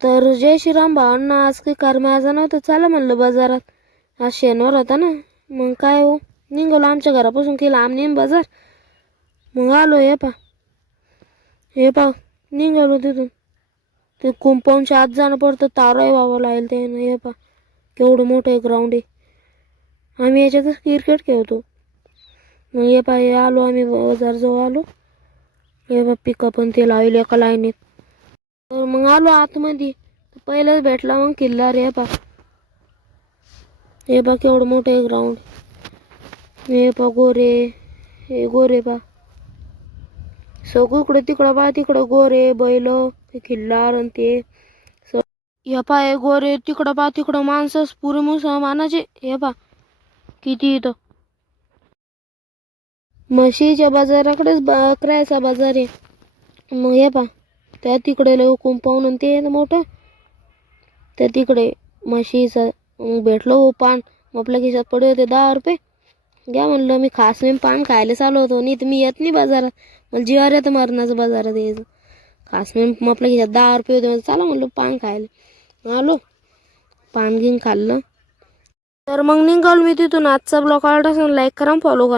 तर जय श्रीराम भावांना, आज काही करमायचं नव्हतं, चला म्हणलं बाजारात. आज शनिवार होता ना, मग काय हो, निघालो आमच्या घरापासून केला आमने बाजार. मग आलो, हे पा निघालो तिथून. ते कंपाऊंडच्या आत जाणं पडतं, ताराही बाबा लागेल ते. हे पा केवढं मोठं ग्राउंड आहे, आम्ही याच्यातच क्रिकेट खेळतो. मग हे आलो आम्ही बाजारजवळ आलो. हे पा पिकअप आणि ते लावले एका लाईनीत. तर मग आलो आतमध्ये, पहिलंच भेटला मग किल्ला रे. हे पा केवढं मोठं आहे ग्राउंड. हे पा गोरे, हे गोरे पा सगळीकडे, तिकडं पा तिकडं गोरे बैल, किल्लार आणि ते. हे पा हे गोरे, तिकडं पा तिकडं माणसं पुरे मुसलमानाचे. हे पा किती इथं. म्हशीच्या बाजाराकडेच बकऱ्याचा बाजार आहे. मग हे पा त्या तिकडे लय कंपाऊंड आणि ते ना मोठं, त्या तिकडे म्हशीचं. मग भेटलो पान, मग आपल्या खिशात पडले होते 10 रुपये. घ्या म्हणलं, मी खास मी पान खायला चालू होतो, नाही तर मी येत नाही बाजारात, मला जीवावर येतं मरणाचं बाजारात यायचं. खास मी मग आपल्या खिशात 10 रुपये होते, म्हणजे चला म्हणलं पान खायला. आलो, पान घेऊन खाल्लं. तर मग निघालो मी तिथून. आजचा ब्लॉग आवडला असेल लाईक करा, फॉलो करा.